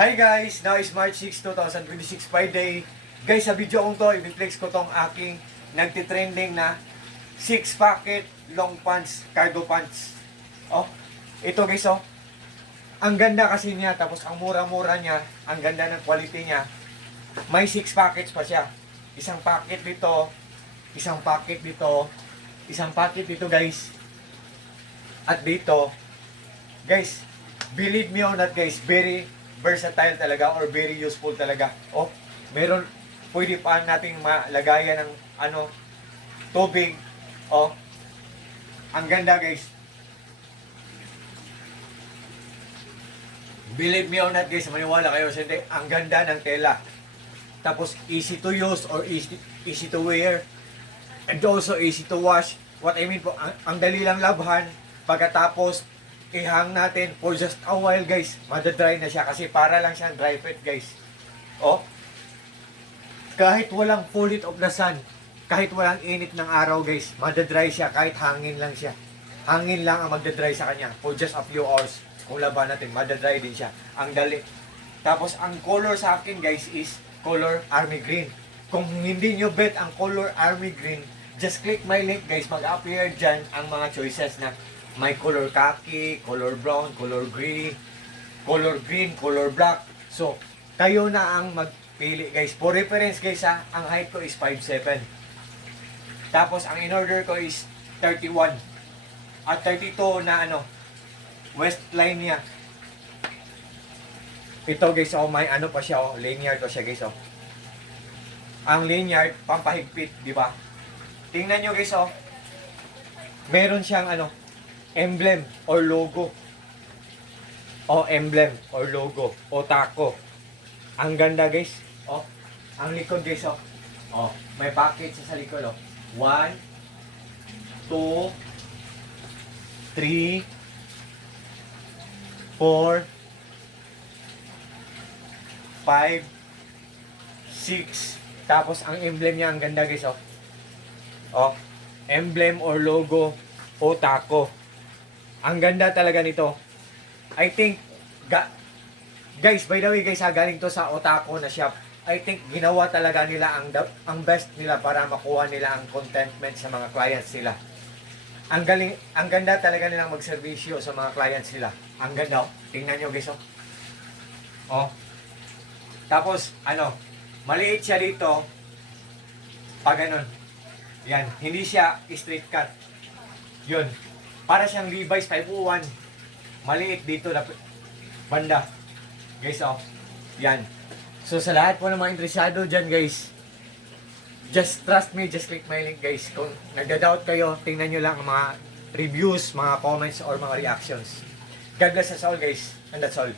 Hi guys! Now is March 6, 2026 Friday. Guys, sa video kong to, i-flex ko tong aking nagtitrending na 6 pocket long pants, cargo pants. Oh, ito guys oh. Ang ganda kasi niya, tapos ang mura-mura niya, ang ganda ng quality niya. May 6 packets pa siya. Isang packet dito, isang packet dito, isang packet dito guys. At dito, guys, believe me or not guys, very versatile talaga or very useful talaga. Oh, meron, pwede pa nating malagayan ng tubig. Oh, ang ganda guys. Believe me or not guys, maniwala kayo sa hindi, ang ganda ng tela. Tapos easy to use or easy to wear. And also easy to wash. What I mean po, ang dali lang labhan. Pagkatapos, ihang natin for just a while guys, madadry na siya kasi para lang siyang dry fit guys. Oh, kahit walang full heat of the sun, kahit walang init ng araw guys, madadry siya kahit hangin lang siya. Hangin lang ang magdadry sa kanya for just a few hours. Kung laban natin, madadry din siya. Ang dali. Tapos ang color sa akin guys is color army green. Kung hindi nyo bet ang color army green, just click my link guys, mag-appear dyan ang mga choices na may color khaki, color brown, color green, color black. So, kayo na ang magpili guys. For reference guys ha, ang height ko is 5'7". Tapos ang in-order ko is 31. At 32 na waistline niya. Ito guys, may pa siya, linear to siya guys, Ang linear, pampahigpit, di ba? Tingnan nyo guys, meron siyang emblem or logo. Emblem or logo. Taco. Ang ganda guys. Ang likod guys, may package sa likod, 1, 2, 3, 4, 5, 6. Tapos ang emblem niya, ang ganda guys, emblem or logo Taco. Ang ganda talaga nito. I think guys, by the way guys, galing to sa Taco na shop. I think ginawa talaga nila ang best nila para makuha nila ang contentment sa mga clients nila. Ang galing, ang ganda talaga nilang magserbisyo sa mga clients nila. Ang ganda, tingnan nyo guys, Tapos, maliit siya dito. Pag ganun. Yan, hindi siya straight cut. Yun. Para siyang Levi's 501. Maliit dito na banda. Guys, yan. So, sa lahat po ng mga interesado dyan, guys, just trust me, just click my link, guys. Kung nagda-doubt kayo, tingnan nyo lang ang mga reviews, mga comments, or mga reactions. God bless us all, guys. And that's all.